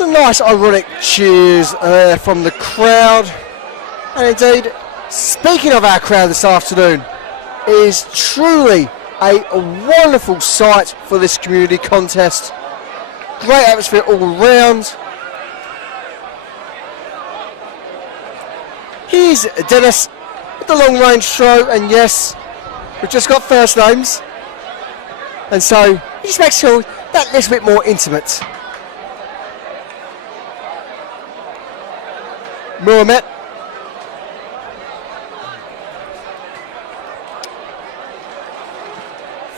Some nice ironic cheers from the crowd. And indeed, speaking of our crowd this afternoon, it is truly a wonderful sight for this community contest. Great atmosphere all round. Here's Dennis with the long range throw, and yes, we've just got first names. And so it just makes it that little bit more intimate. Mohamed.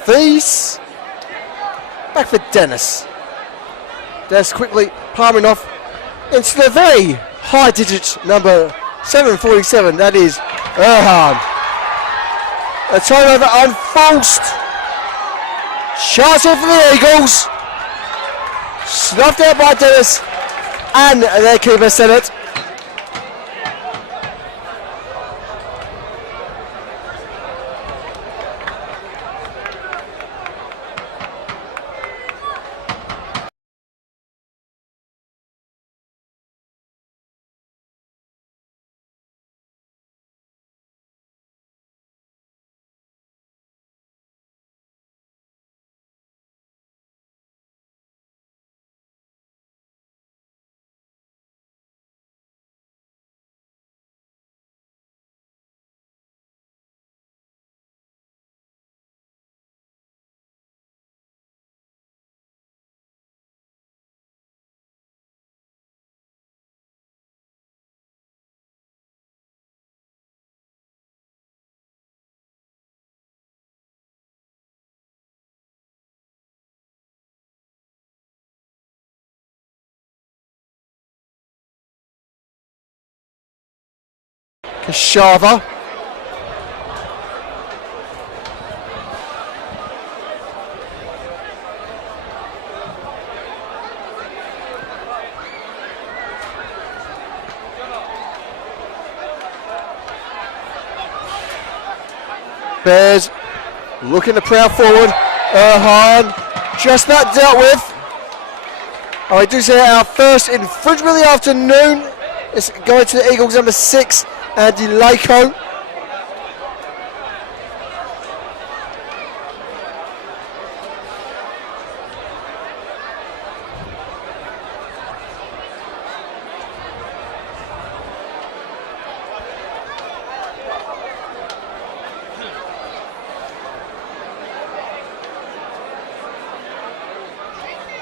Thies. Back for Dennis. Dennis quickly palming off into the very high digit number 747. That is Erhan. A turnover unforced. Shots in for the Eagles. Snuffed out by Dennis and their keeper Sennett. Kashava. Bears looking to prowl forward. Erhan just not dealt with. I do say our first infringement of the afternoon is going to the Eagles number 6. Andy Lako.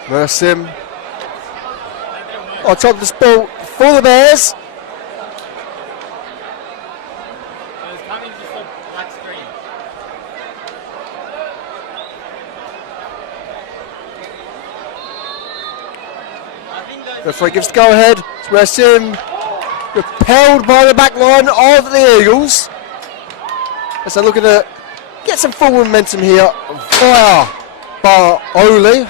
Mersim on top of this ball for the Bears. Referee gives the go ahead. Mersim repelled by the back line of the Eagles. As they're looking to get some full momentum here via Baroli.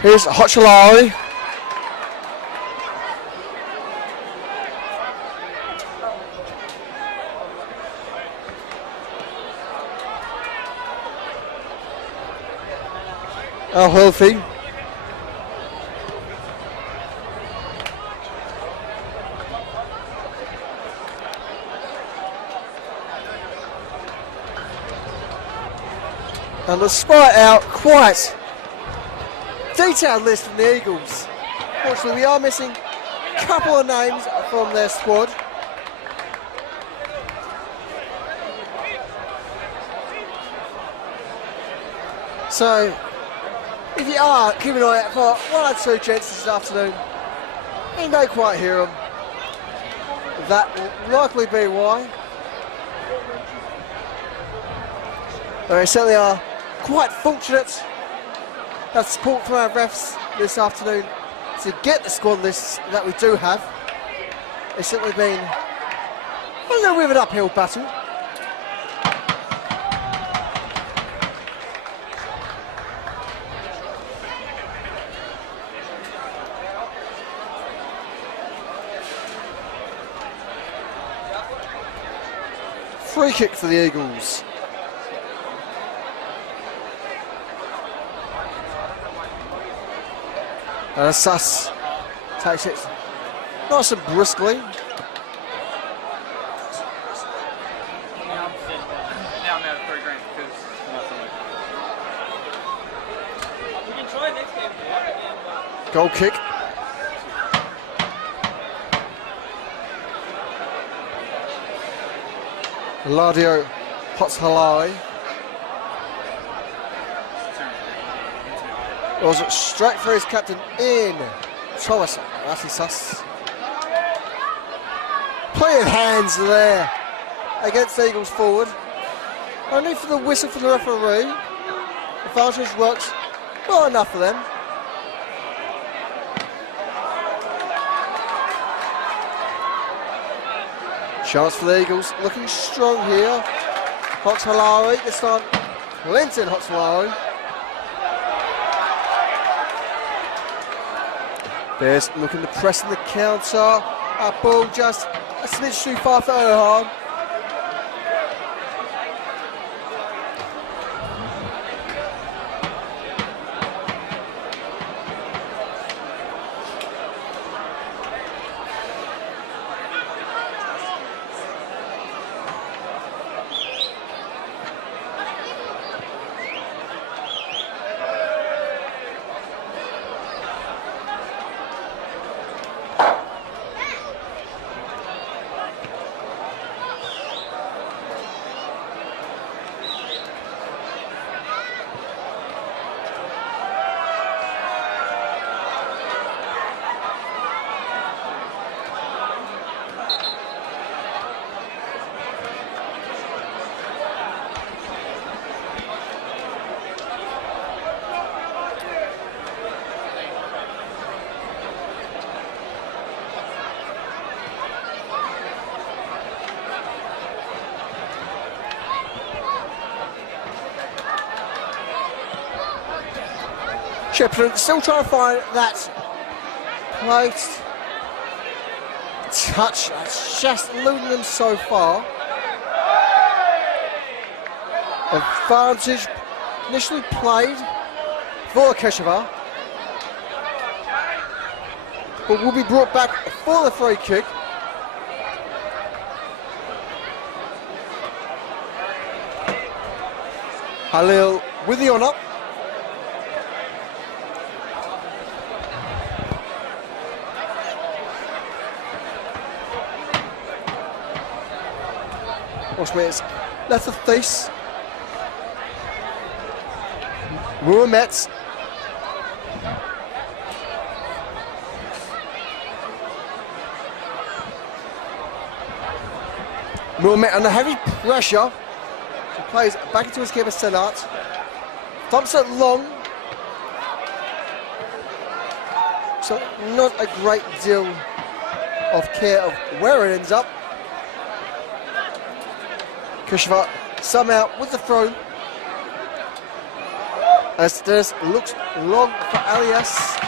Here's Hochalari. Healthy. And despite our quite detailed list from the Eagles, unfortunately we are missing a couple of names from their squad. So, if you are keeping an eye out for one or two gents this afternoon, you don't quite hear them. That will likely be why. They certainly are quite fortunate to have support from our refs this afternoon to get the squad list that we do have. It's certainly been a little bit of an uphill battle. Free kick for the Eagles. And Sus takes it nice and briskly. Now I'm out of $3 because we can try next game. Goal kick. Ladio Hotshalai. Was it straight for his captain in Thomas Sus. Plenty of hands there against the Eagles forward. Only for the whistle from the referee. Advantage works well enough for them. Chance for the Eagles, looking strong here. Hotshalari, this time Clinton Hotshalari. There's looking to press in the counter. That ball just a smidge too far for Erhan. Shepard still trying to find that place. Touch, that's just eluding them so far. Advantage initially played for Keshava, but will be brought back for the free kick. Halil with the honour. Watchmates left of face. Muhammad. Muhammad under heavy pressure. He plays back into his keeper Senat. Dumps it long. So not a great deal of care of where it ends up. Keshava somehow with the throw. As this looks long for Alias.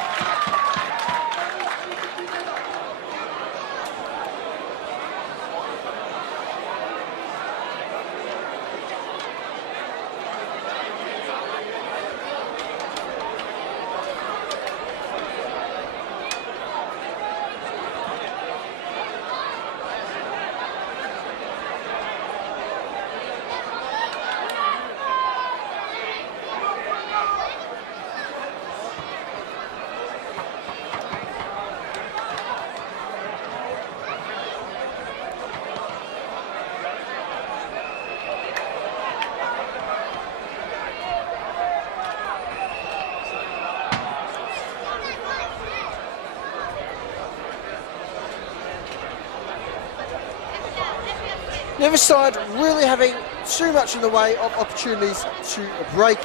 Neither side really having too much in the way of opportunities to break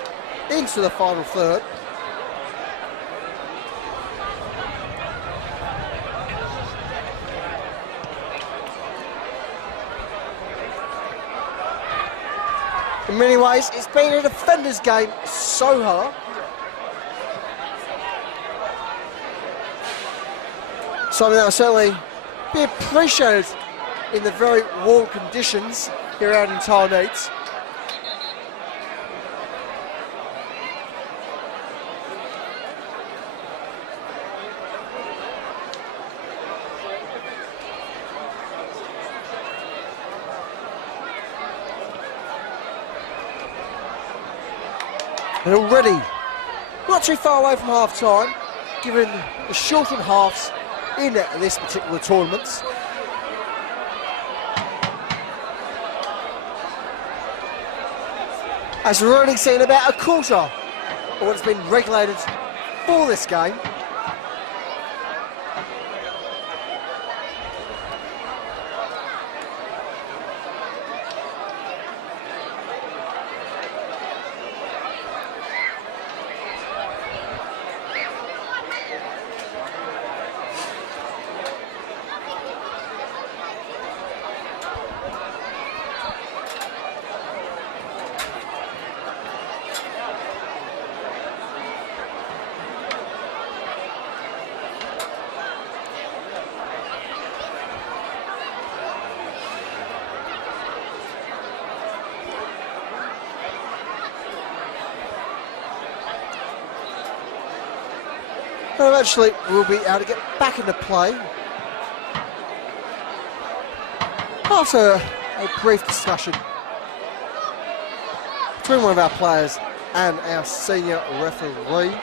into the final third. In many ways, it's been a defender's game so far. Something that will certainly be appreciated in the very warm conditions here out in Tarnate. And already not too far away from half time, given the shortened halves in this particular tournament. As we're only seeing about a quarter of what's been regulated for this game. And eventually we'll be able to get back into play after a brief discussion between one of our players and our senior referee.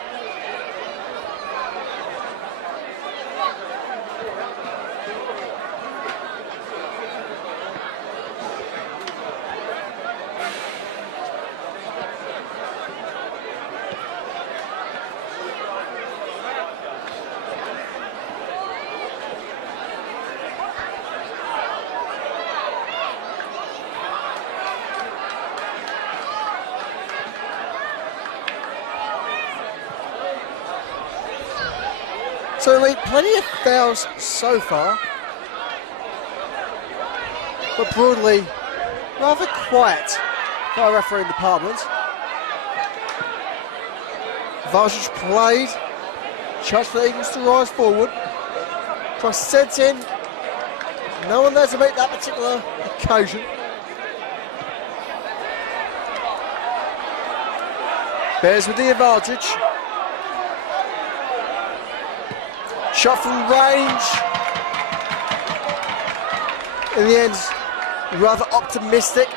So we plenty of fouls so far, but broadly rather quiet by our refereeing department. Advantage played, chance for the Eagles to rise forward. Cross sent in, no one there to make that particular occasion. Bears with the advantage. Shot from range. In the end, rather optimistic.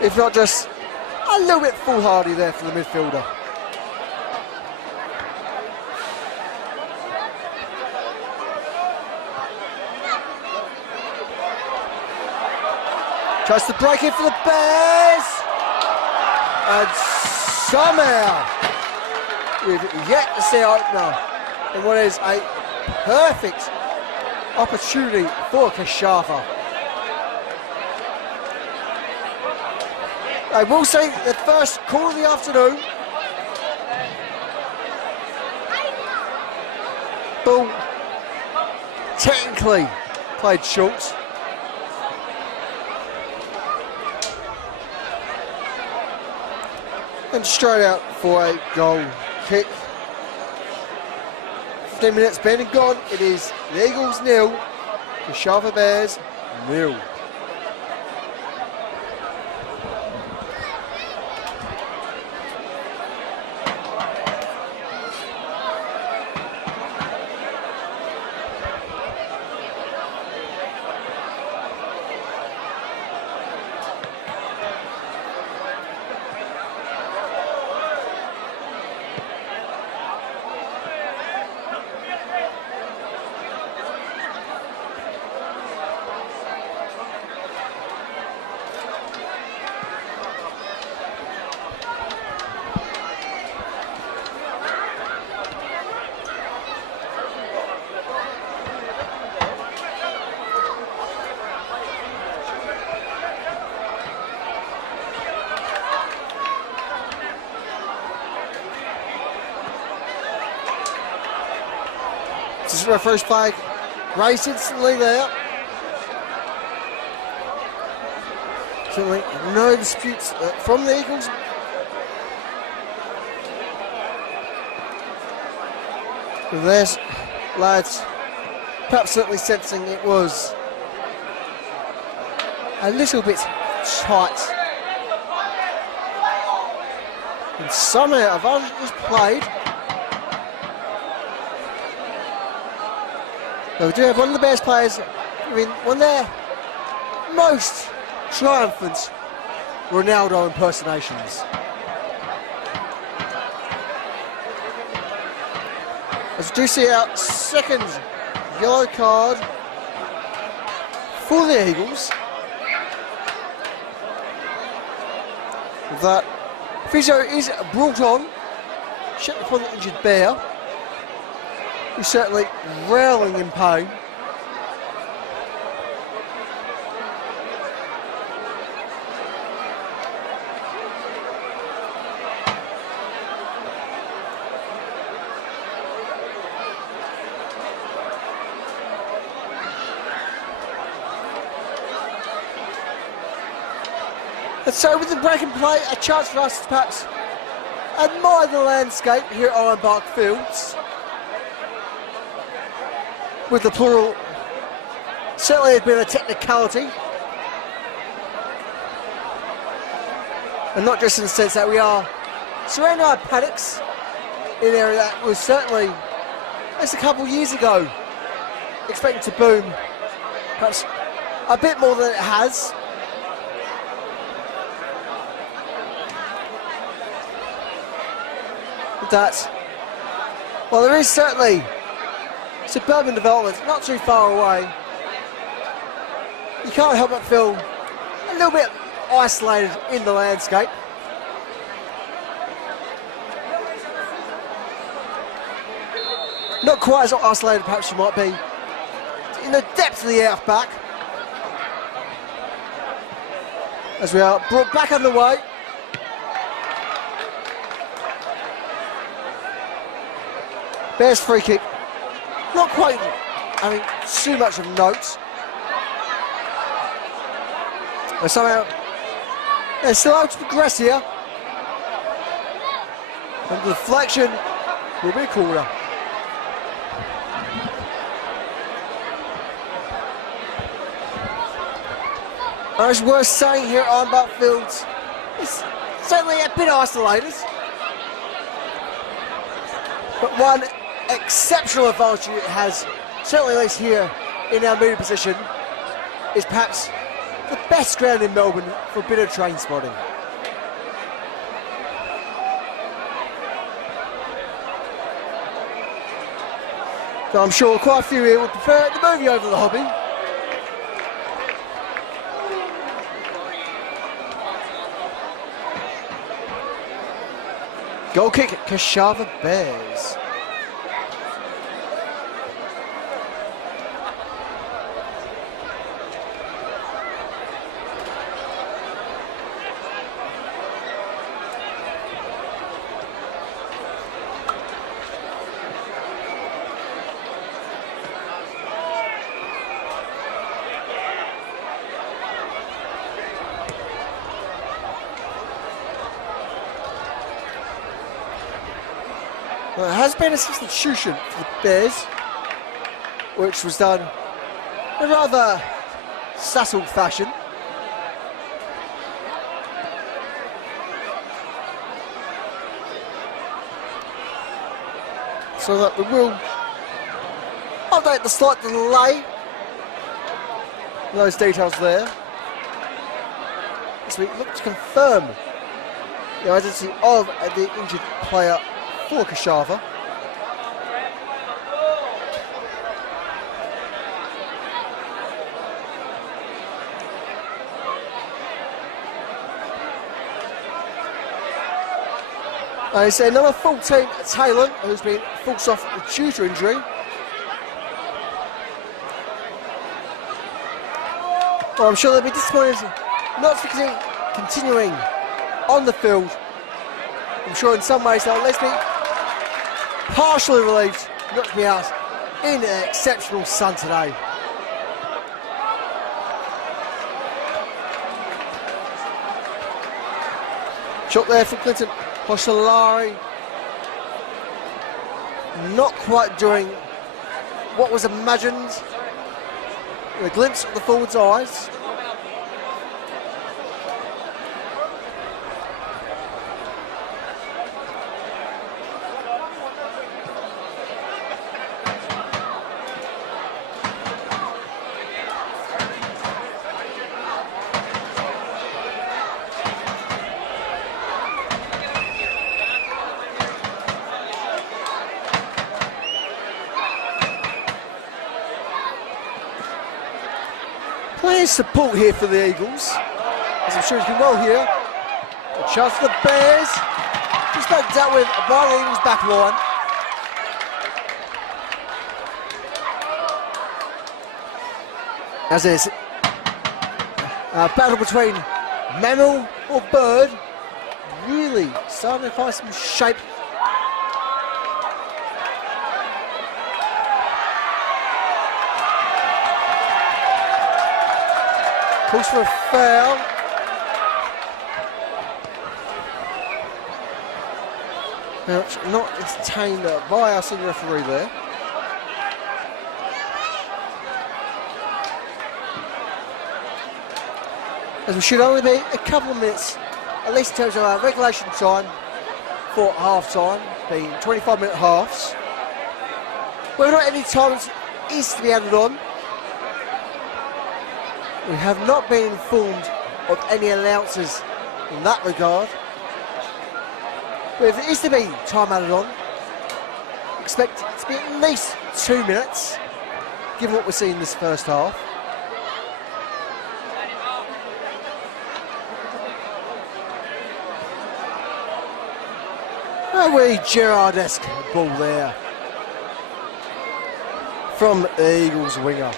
If not just a little bit foolhardy there for the midfielder. Tries to break in for the Bears. And somehow we've yet to see an opener in what is a perfect opportunity for Kashafa. I will say the first call of the afternoon. Ball technically played short. And straight out for a goal kick. 15 minutes been and gone. It is the Eagles 0, Kashafa Bears 0. This is our first flag raised instantly there. Certainly no disputes from the Eagles. There's lads perhaps certainly sensing it was a little bit tight. And somehow advantage was played. So we do have one of the Bears players, I mean, when they're most triumphant Ronaldo impersonations. As we do see our second yellow card for the Eagles. That physio is brought on, checked upon the injured bear, who's certainly railing in pain. And so with the break in play, a chance for us to perhaps admire the landscape here at Iron Bark Fields. With the plural, certainly has been a technicality. And not just in the sense that we are surrounding our paddocks in an area that was certainly, just a couple of years ago, expected to boom perhaps a bit more than it has. That, well, there is certainly suburban development not too far away. You can't help but feel a little bit isolated in the landscape. Not quite as isolated perhaps you might be in the depths of the outback. As we are brought back underway. Bears free kick, not quite, too much of note. But somehow, they're still able to progress here. And the deflection will be a corner. And it's worth saying here at Iron Bark Fields, it's certainly a bit isolated. But one exceptional advantage it has, certainly at least here in our media position, is perhaps the best ground in Melbourne for a bit of train spotting. So I'm sure quite a few here would prefer the movie over the hobby. Goal kick, Kashava Bears. Well, there has been a substitution for the Bears, which was done in a rather subtle fashion. So that we will update the slight delay. Those details there. As we look to confirm the identity of the injured player for Kashava. I say number 14, Taylor, who's been forced off due to injury. Well, I'm sure they'll be disappointed not to be continuing on the field. I'm sure in some ways they'll at least be partially relieved not to be out in an exceptional sun today. Shot there for Clinton Hosolari. Not quite doing what was imagined. A glimpse of the forward's eyes. There's support here for the Eagles, as I'm sure you can well hear. A chance for the Bears. Just about dealt with by the Eagles back line. As is a battle between mammal or bird, really starting to find some shape. Calls for a foul. Not entertained by our senior referee there. As we should only be a couple of minutes, at least in terms of our regulation time for half time, being 25-minute halves. Whether or not any time is to be added on, we have not been informed of any allowances in that regard. But if it is to be time added on, expect it to be at least 2 minutes, given what we're seeing this first half. A wee Gerrard-esque ball there from the Eagles winger.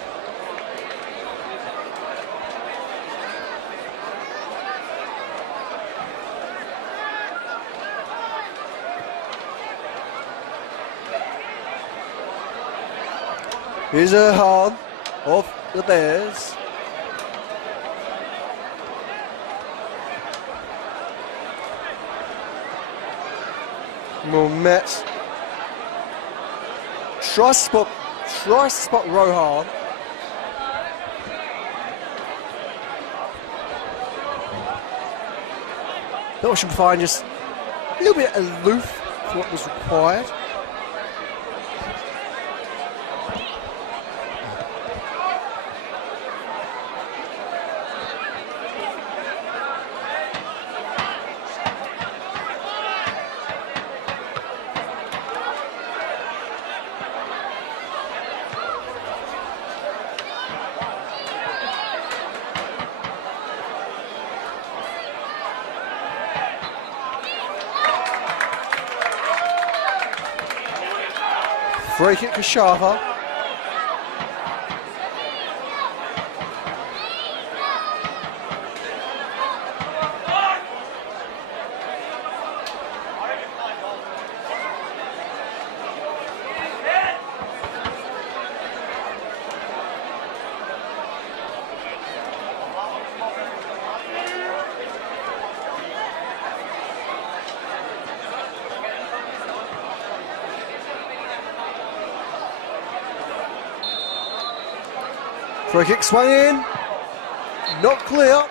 Here's a hard of the Bears. More Mets. Tries to spot Rohan. Thought we should find just a little bit aloof for what was required. Free kick for Shava. Free kick swung in, not clear,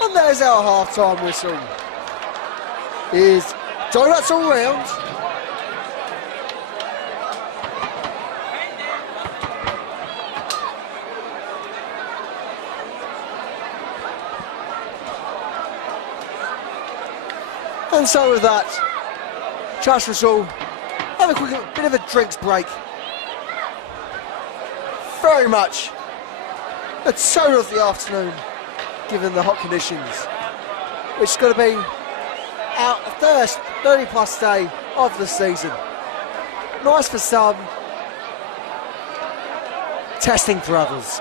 and there's our half-time whistle. Is donuts all round. And so with that, charge for us all, have a quick bit of a drinks break. Very much a total of the afternoon, given the hot conditions, which is going to be our first 30-plus day of the season. Nice for some, testing for others.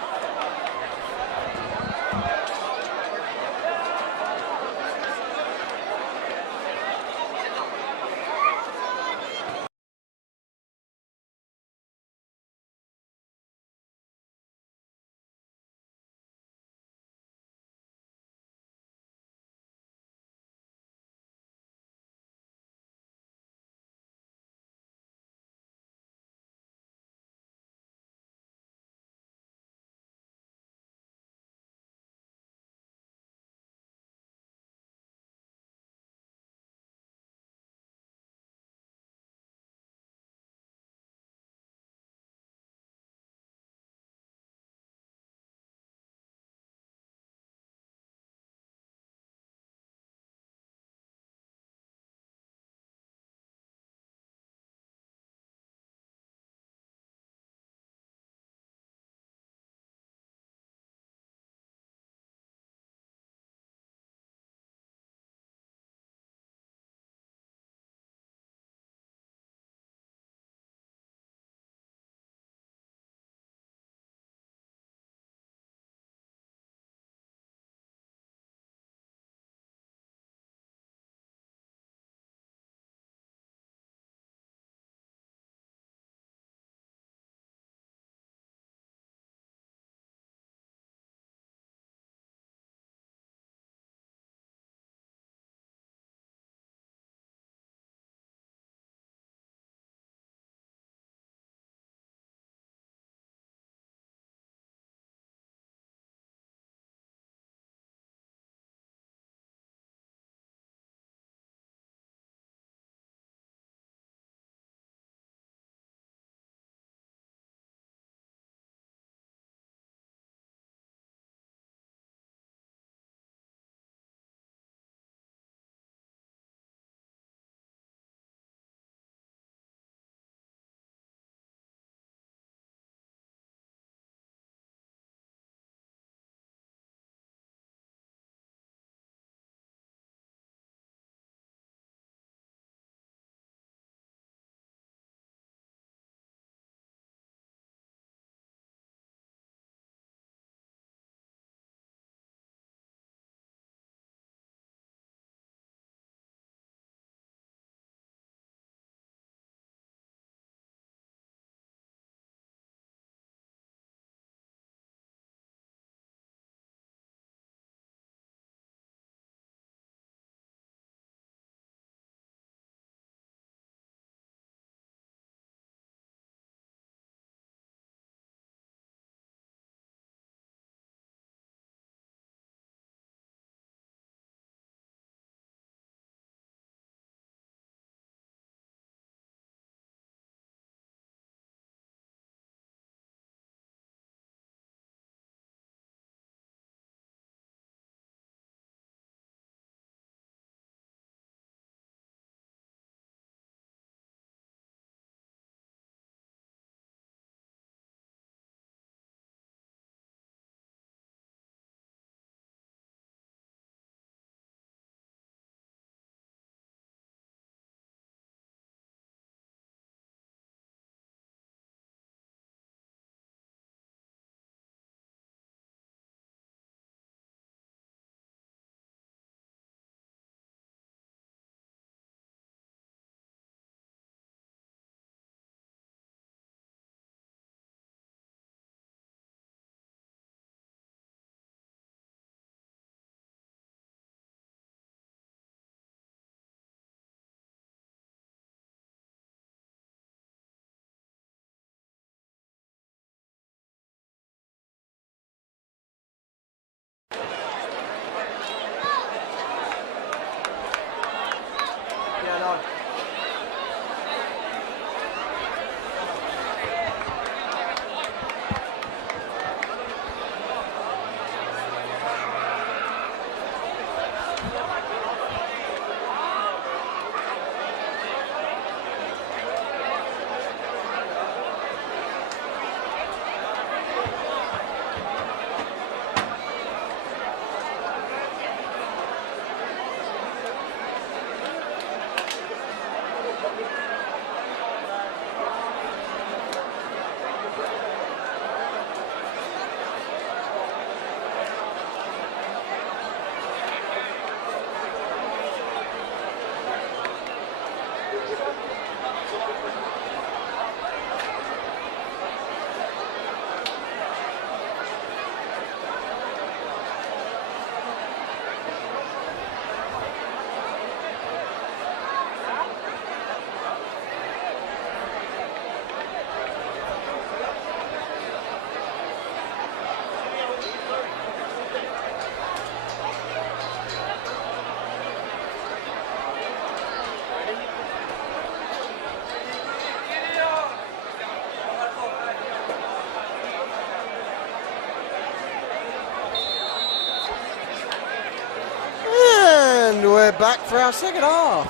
we're back for our second half.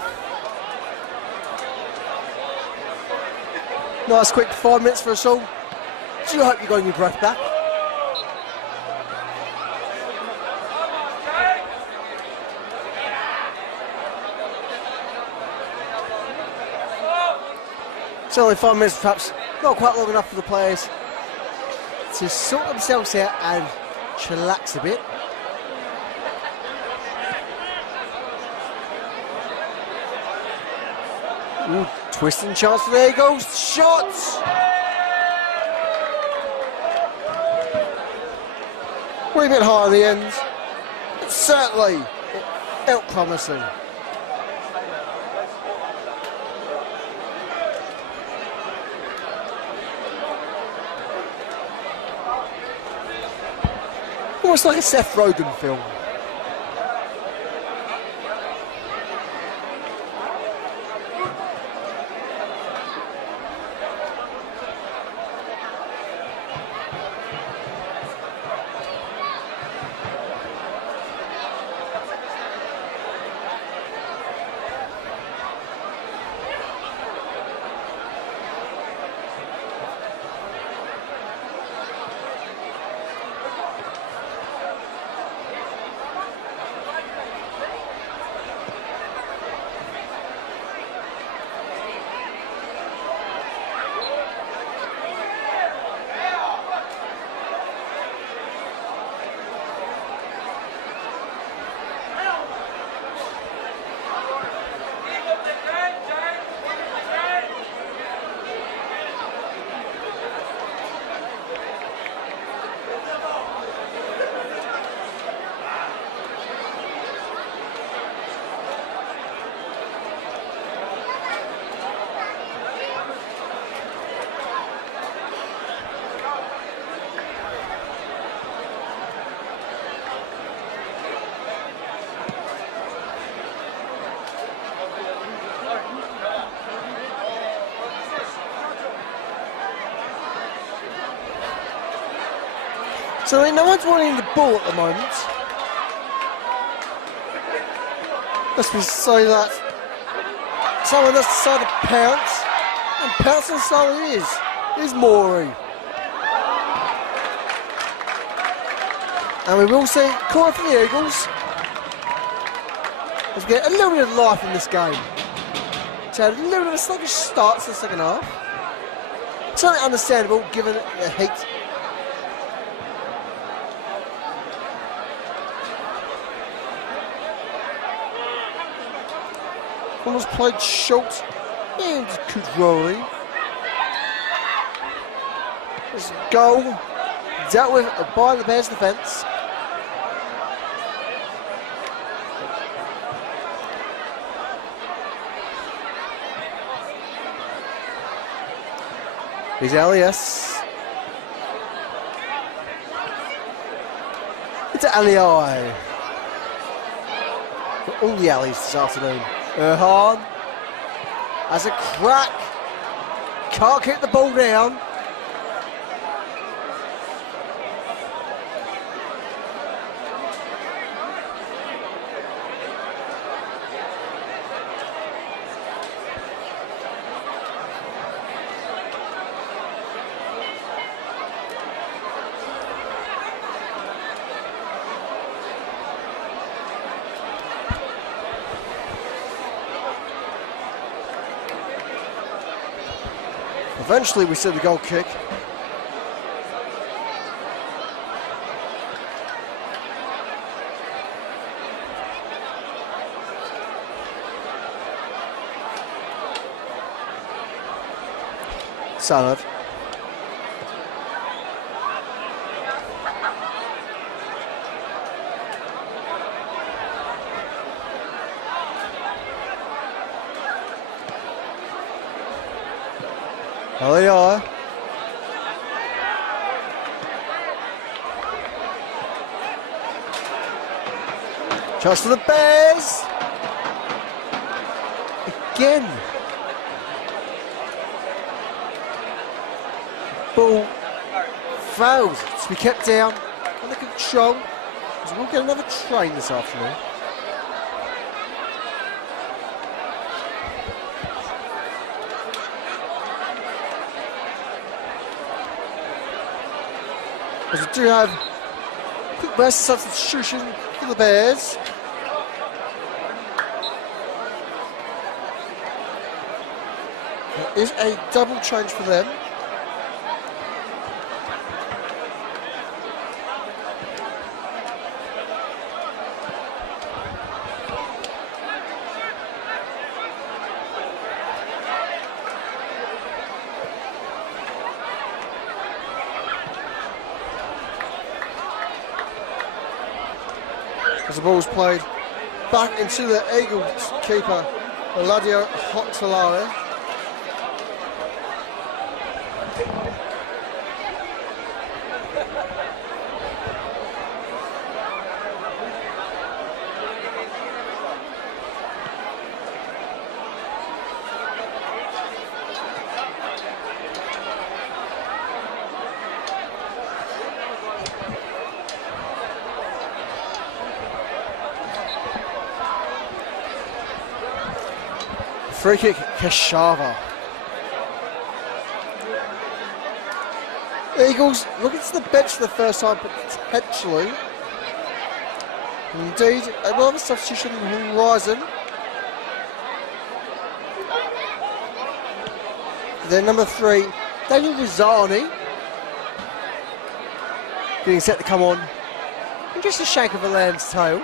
Nice quick 5 minutes for us all. Do hope you got your breath back. It's only 5 minutes, perhaps not quite long enough for the players to sort themselves out and chillax a bit. Ooh, twisting chance for the Eagles. Shots! We're a bit high at the end. But certainly, it felt promising. Almost like a Seth Rogen film. So no one's wanting the ball at the moment. Let's be say that someone has decided to pounce, and pouncing so is Maury. And we will see corner for the Eagles. Let's get a little bit of life in this game. So a little bit of a sluggish start to the second half. Totally understandable given the heat. Almost played short and Kudrowy. This goal dealt with by the Bears defence. Here's Elias. It's Ali. For all the alleys this afternoon. Erhan has a crack, can't get the ball down. Eventually we see the goal kick. Salad. There they are. Chance for the Bears. Again. Ball fails to be kept down under control. Because we'll get another train this afternoon. As we do have quick burst substitution for the Bears. There is a double change for them. As the ball's played back into the Eagles keeper, Eladio Hotalare. Free kick, Keshava. Eagles looking to the bench for the first time, potentially. Indeed, a lot of a substitution on the horizon. Then number 3, Daniel Rizzani. Getting set to come on. And just a shake of a lamb's tail.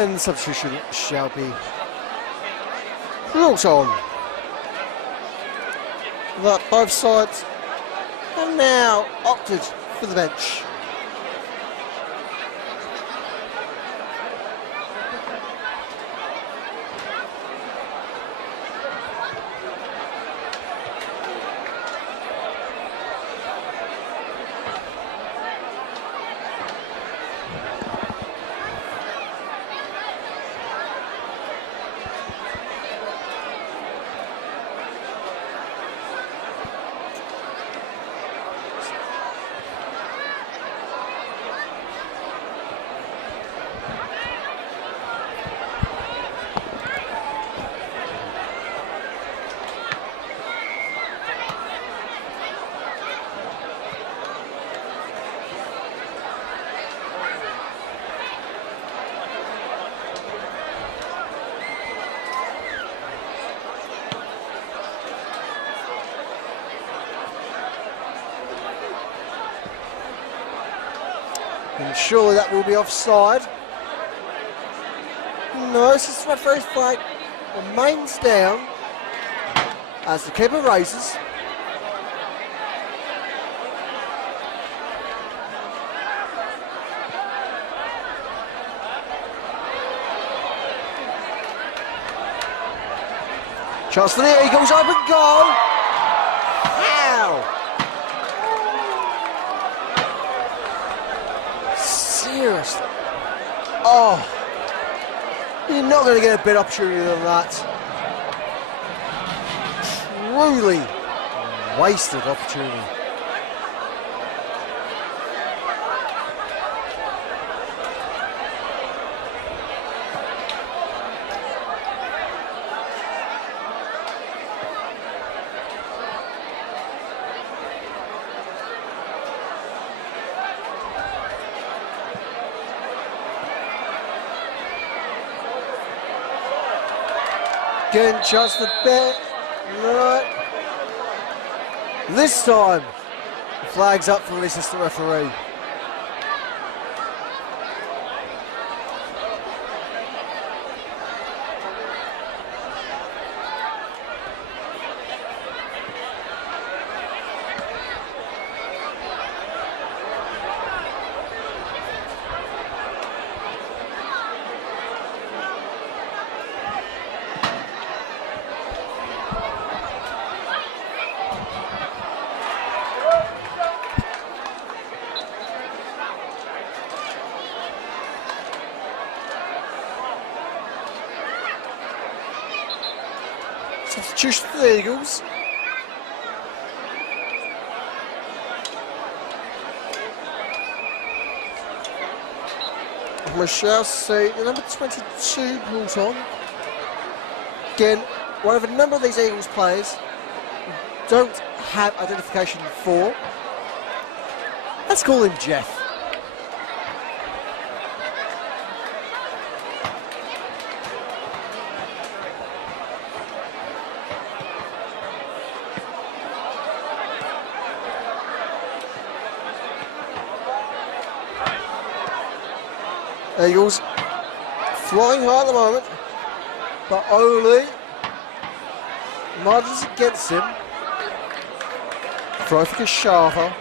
And the substitution shall be brought on. That both sides have now opted for the bench. And surely that will be offside. No, this is referee's flag remains down as the keeper raises. Chance for the Eagles, open goal. How? Seriously. Oh. You're not going to get a better opportunity than that. Truly wasted opportunity. Again, just the bet. Right. This time, the flag's up for the assistant referee. Substitution for the Eagles. We shall see the number 22 brought on. Again, one of a number of these Eagles players don't have identification for. Let's call him Jeff. Eagles flying high at the moment, but only margins against him. Throw for Kashava.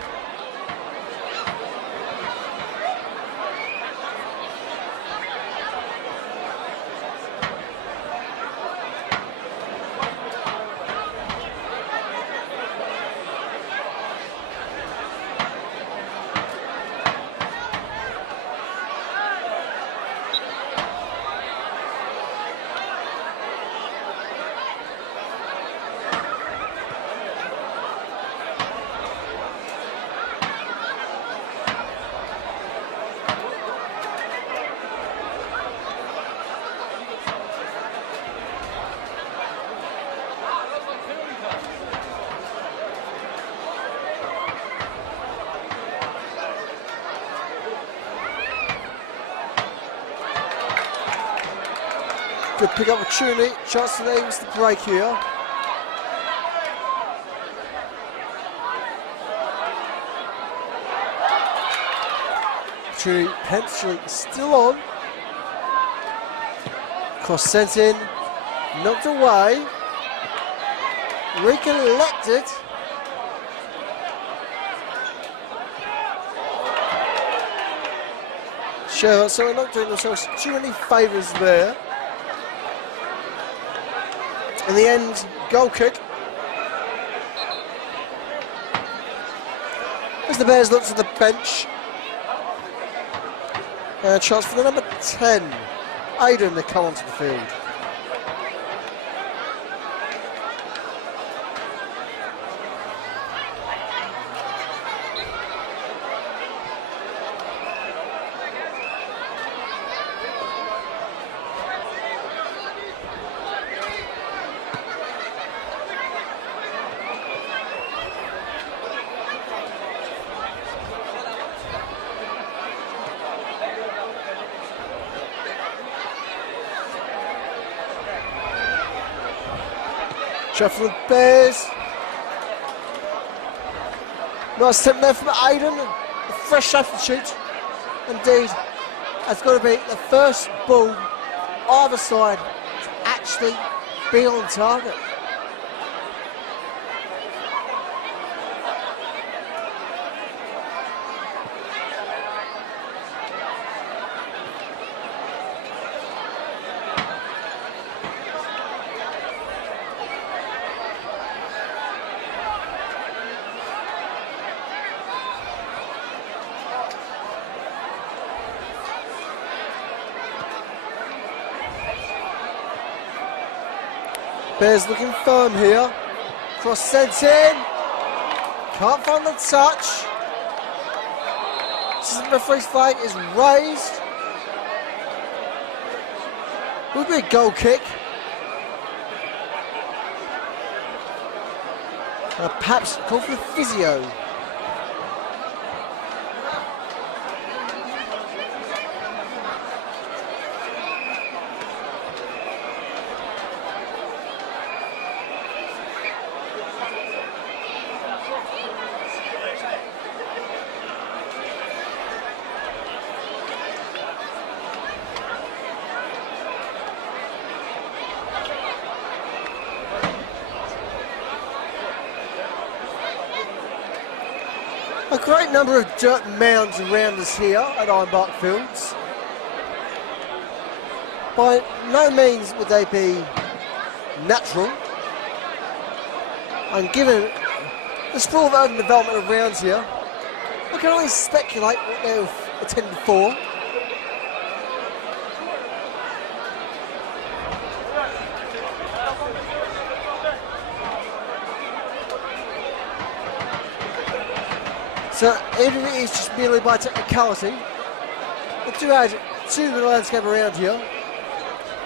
Good pick up opportunity, chance for the Eagles to break here. Opportunity potentially still on. Cross sent in, knocked away. Recollected. Sure, so we're not doing themselves too many favours there. In the end, goal kick. As the Bears look to the bench. And a chance for the number 10, Aiden, to come onto the field. Sheffield Bears. Nice attempt there from Aiden. A fresh attitude. Indeed, that's got to be the first ball either side to actually be on target. Bears looking firm here. Cross sent in. Can't find the touch. The referee's flag is raised. Would be a goal kick. Perhaps call for the physio. A great number of dirt mounds around us here at Ironbark Fields. By no means would they be natural. And given the sprawl of urban development around here, I can only speculate what they're intended for. So even if it is just merely by technicality, I do add to the landscape around here.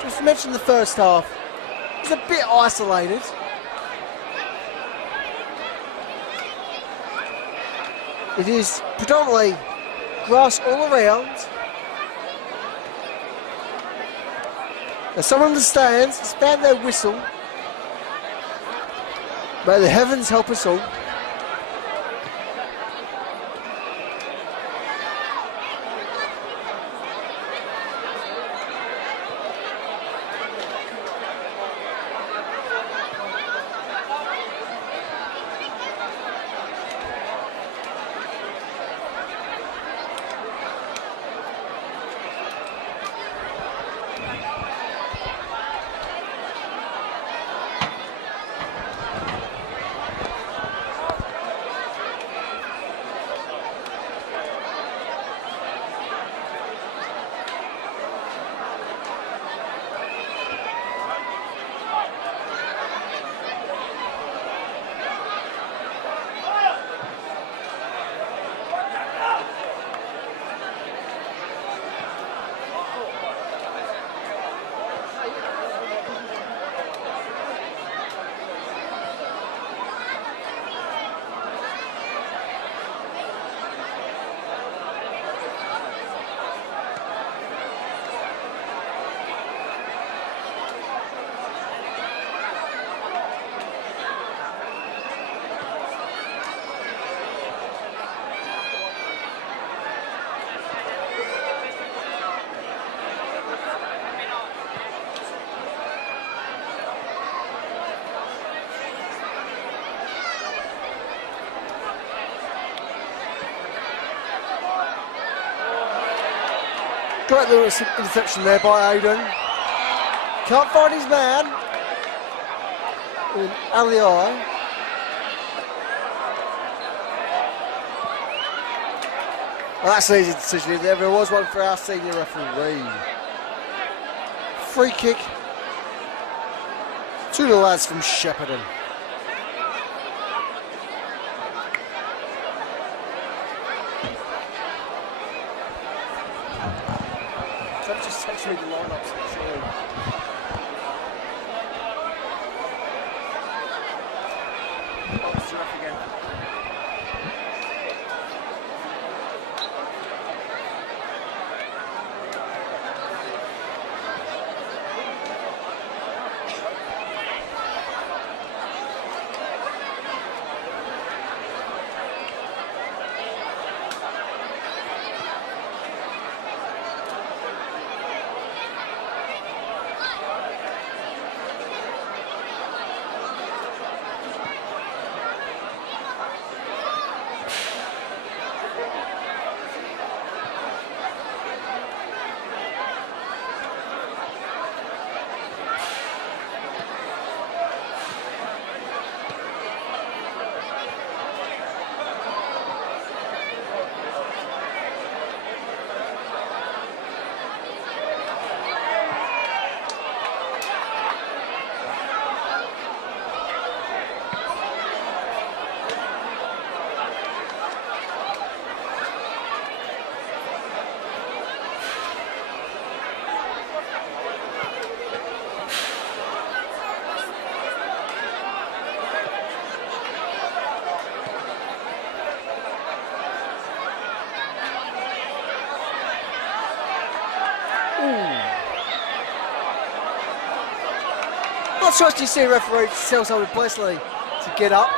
Just mentioned the first half. It's a bit isolated. It is predominantly grass all around. Now someone in the stands has found their whistle. May the heavens help us all. Great little interception there by Odin. Can't find his man. In Ali. Well, that's an easy decision if there ever was one for our senior referee. Free kick to the lads from Shepparton. Just text me the lineups actually. Oh, it's rough again. Not sure you see a referee tell someone personally to get up.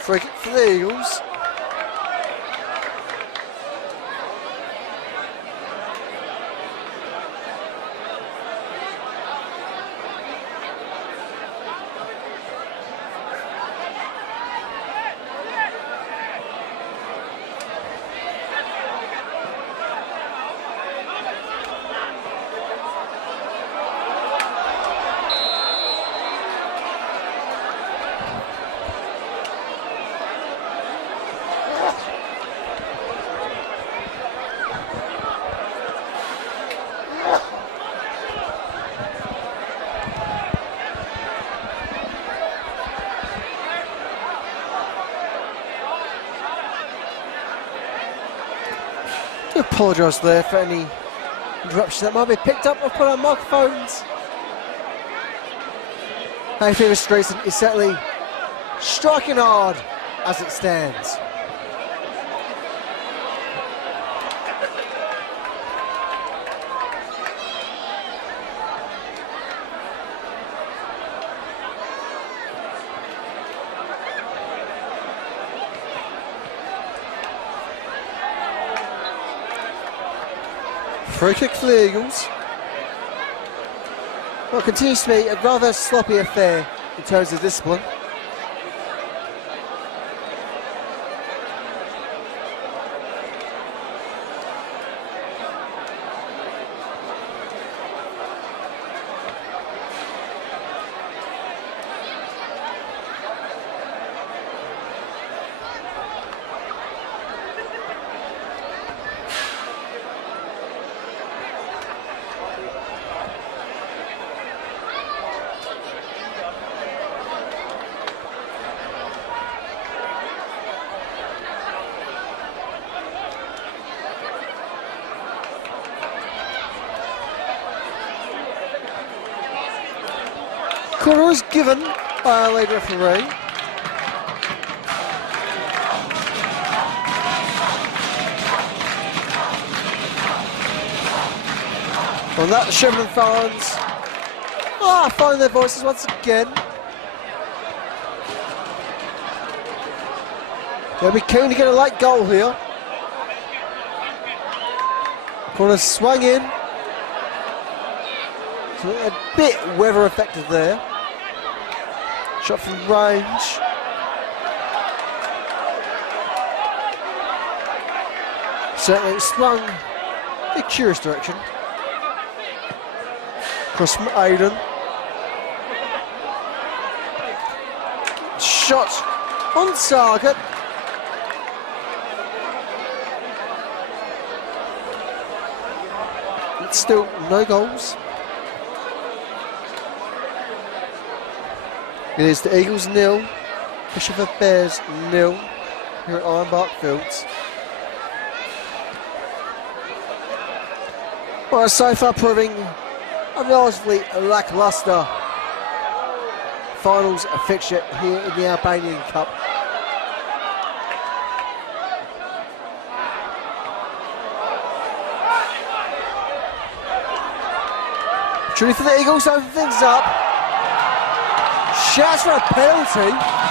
Free kick for the Eagles. do apologise there for any interruption that might be picked up off our microphones. Hayfield Street is certainly striking hard as it stands. Free kick for the Eagles. Well, it continues to be a rather sloppy affair in terms of discipline. Corner is given by our lead referee. On that, Sherman fans find their voices once again. They'll be keen to get a late goal here. Corner swung in. So a bit weather affected there. Shot from range. Certainly swung in a curious direction. Cross from Aiden. Shot on target. It's still no goals. It is the Eagles 0, Bishop of Bears 0 here at Ironbark Fields. Well, so far proving a relatively lacklustre finals fixture here in the Albanian Cup. Opportunity for the Eagles to open things up. Shouts for a penalty.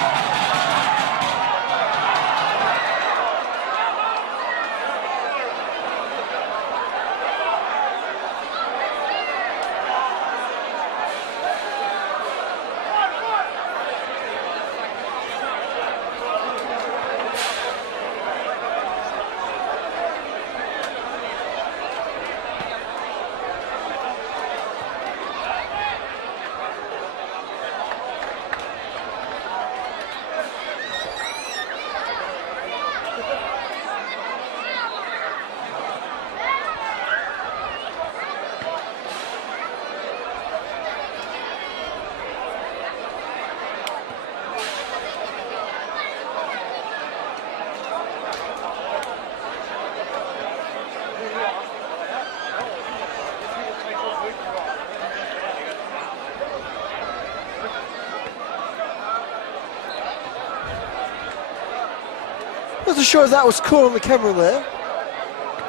Not sure if that was cool on the camera there.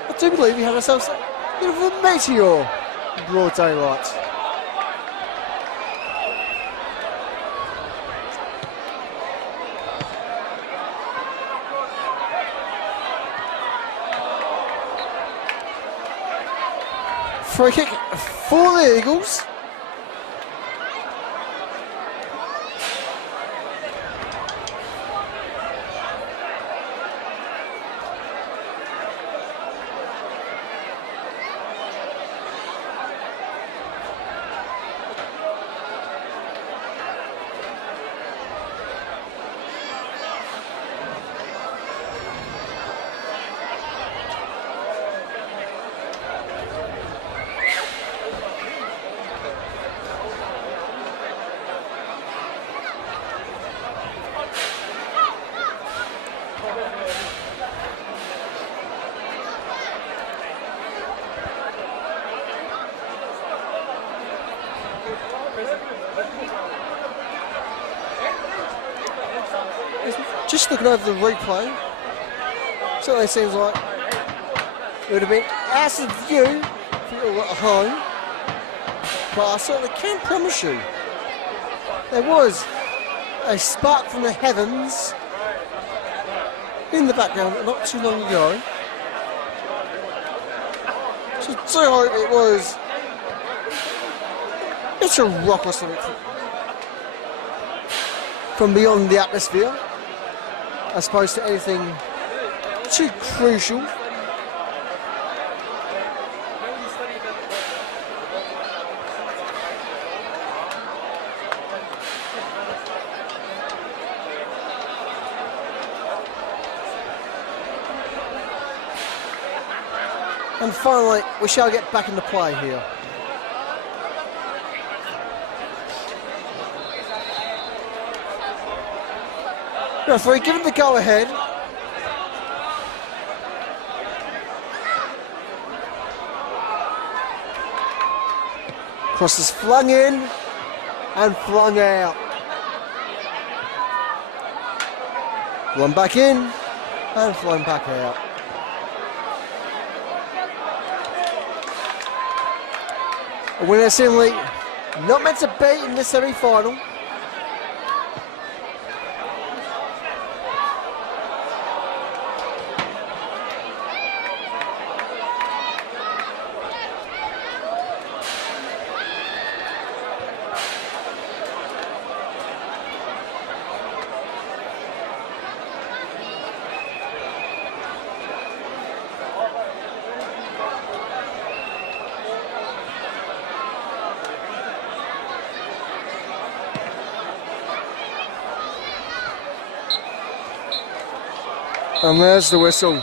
I do believe we had ourselves a bit of a meteor in broad daylight. Free kick for the Eagles. Just looking over the replay, certainly seems like it would have been out of view if you were at home. But I certainly can promise you there was a spark from the heavens in the background not too long ago. So I do hope it was it's a rock or something from beyond the atmosphere, as opposed to anything too crucial. And finally, we shall get back into play here. Referee, given the go-ahead. Cross is flung in and flung out. Flung back in and flung back out. A winner simply not meant to be in the semi-final. And there's the whistle.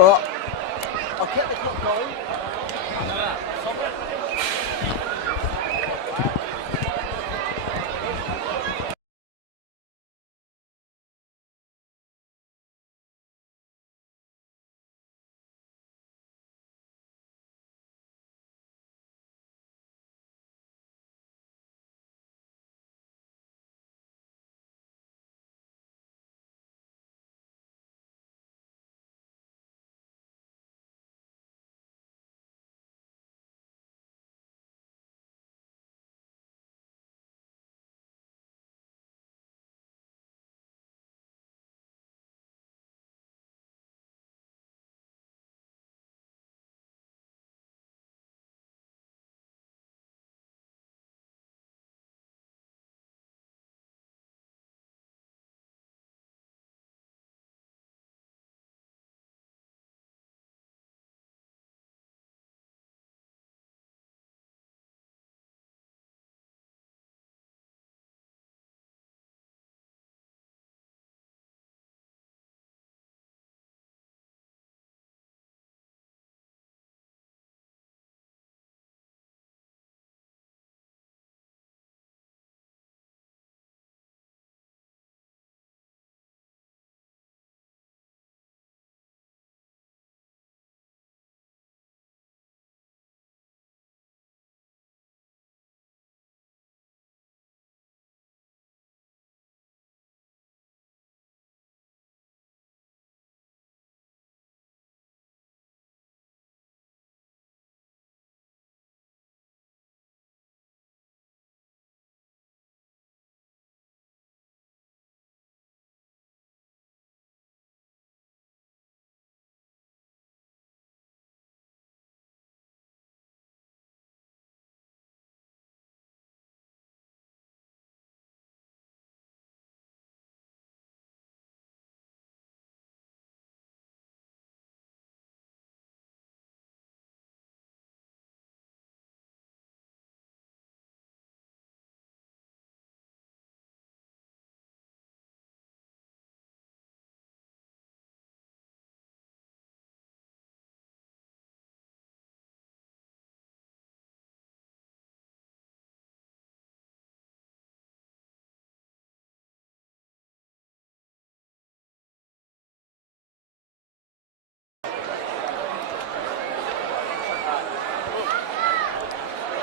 I'll keep the clock going.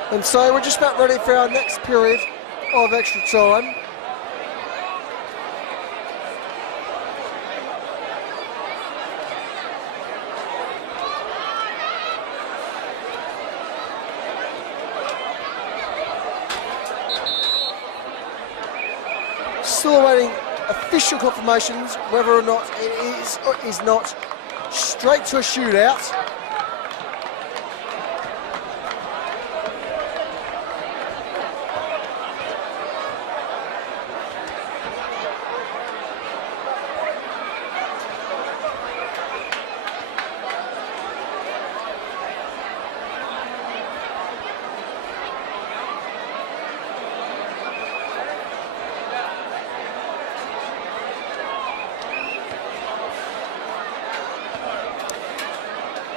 And so we're just about ready for our next period of extra time. Still awaiting official confirmations whether or not it is or is not straight to a shootout.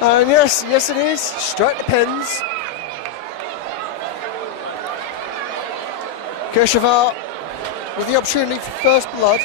And yes it is, straight to pens. Kershavar with the opportunity for first blood.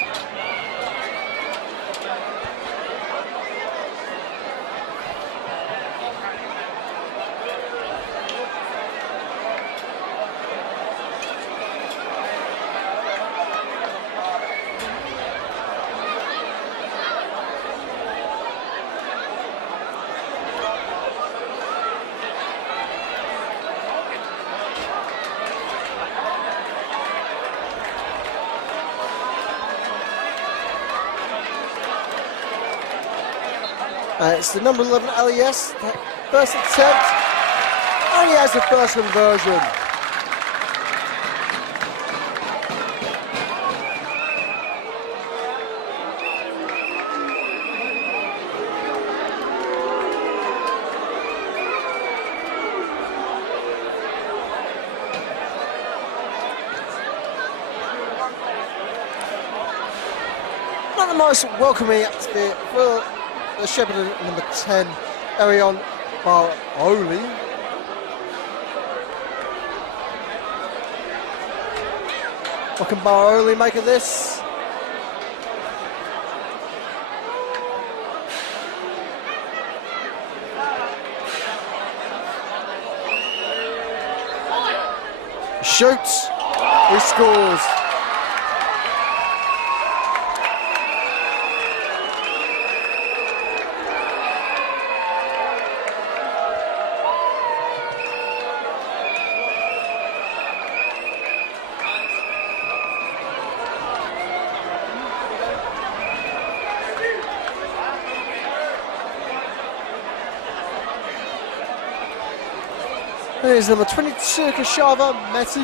It's the number 11 Alias, first attempt, and he has the first conversion. Not the most welcoming atmosphere for the shepherd number 10, Arion Baroli. What can Baroli make of this? Shoots, he scores. There's number 22, Kashava Meti.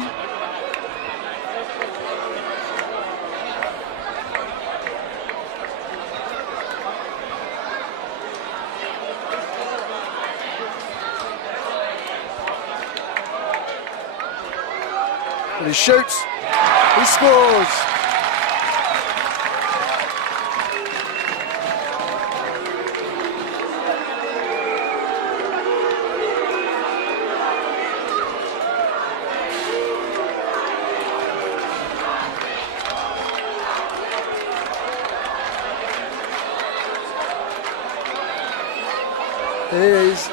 And he shoots, he scores. It is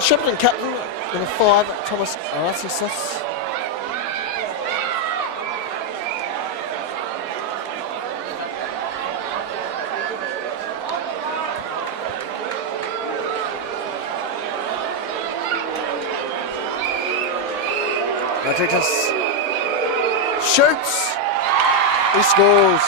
Shepparton captain, number 5, Thomas Aratisas. Aratisas shoots, he scores.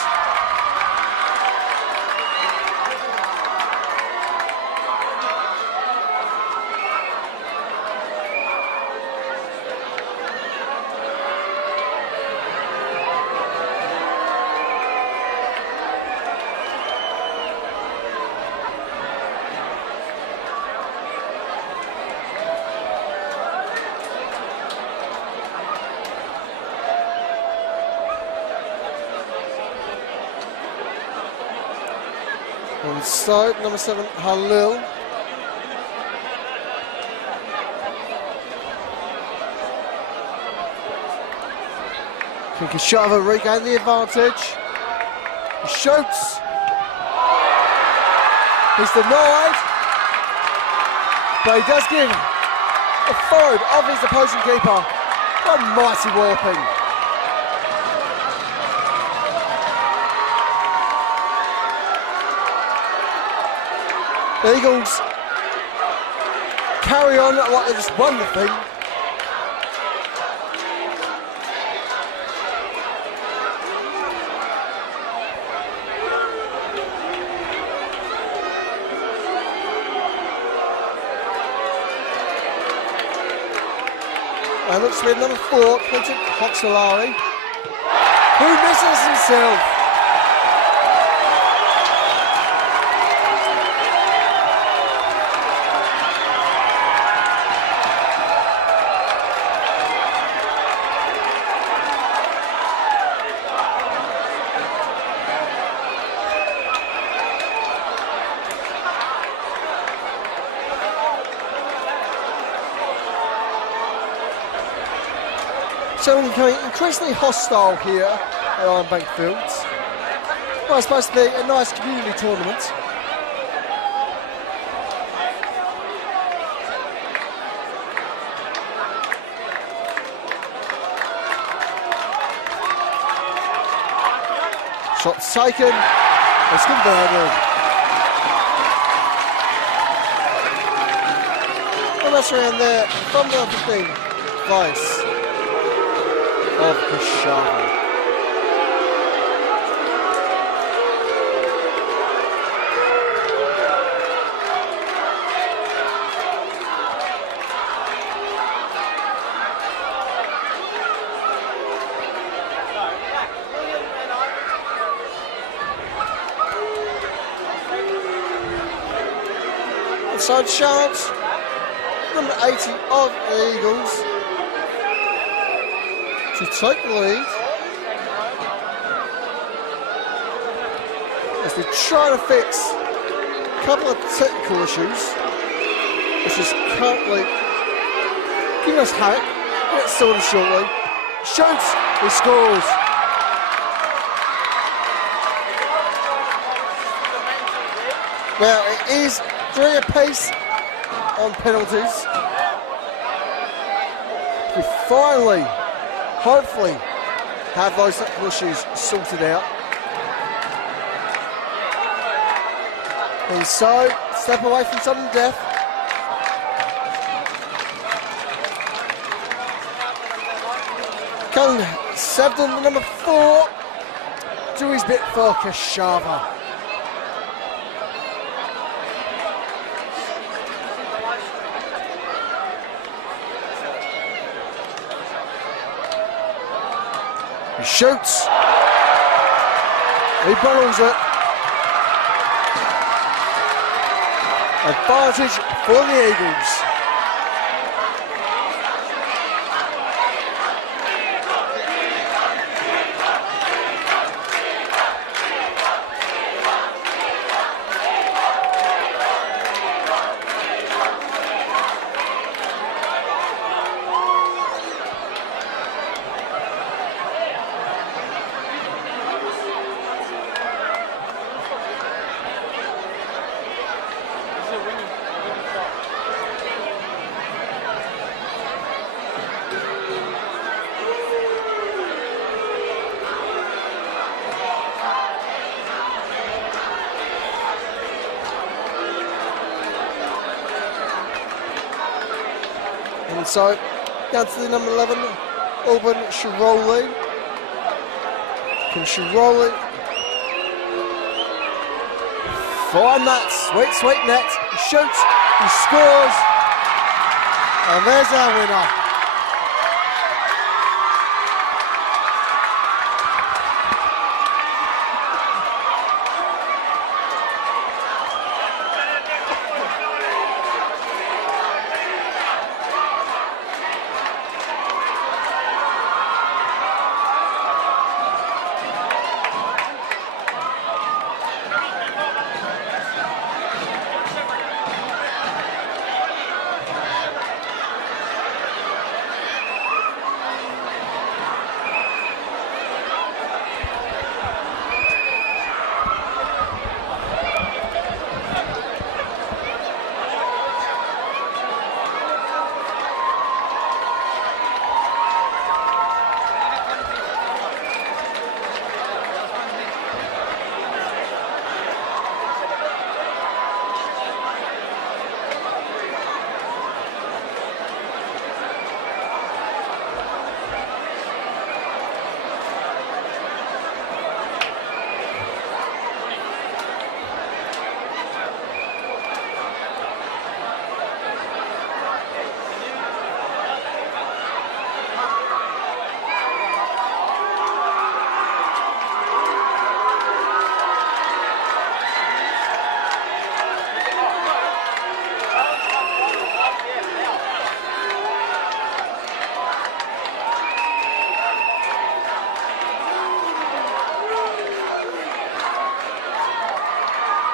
And so, number 7, Halil. Can Kashava regain the advantage? He shoots. He's denied. But he does give forward of his opposing keeper. What a mighty warping. The Eagles carry on like they just won the thing. And looks to be number 4, Quentin Hoxolari, who misses himself. So we're becoming increasingly hostile here at Ironbank Fields. Well, it's supposed to be a nice community tournament. Shot taken. It's converted. And that's around there from the 15. Vice of Kashava. Inside chance, number 80 of the Eagles to take the lead as they try to fix a couple of technical issues, which is currently giving us havoc. Get sorted shortly. Shoots, he scores. Well, it is 3 apiece on penalties. We finally, hopefully, have those technical issues sorted out. And so, step away from sudden death. Kung Sevden, the number 4, do his bit for Kashava. He shoots. He barrels it. Advantage for the Eagles. And so, down to the number 11, Alban Shiroli. Can Shiroli find that sweet, sweet net? He shoots, he scores, and there's our winner.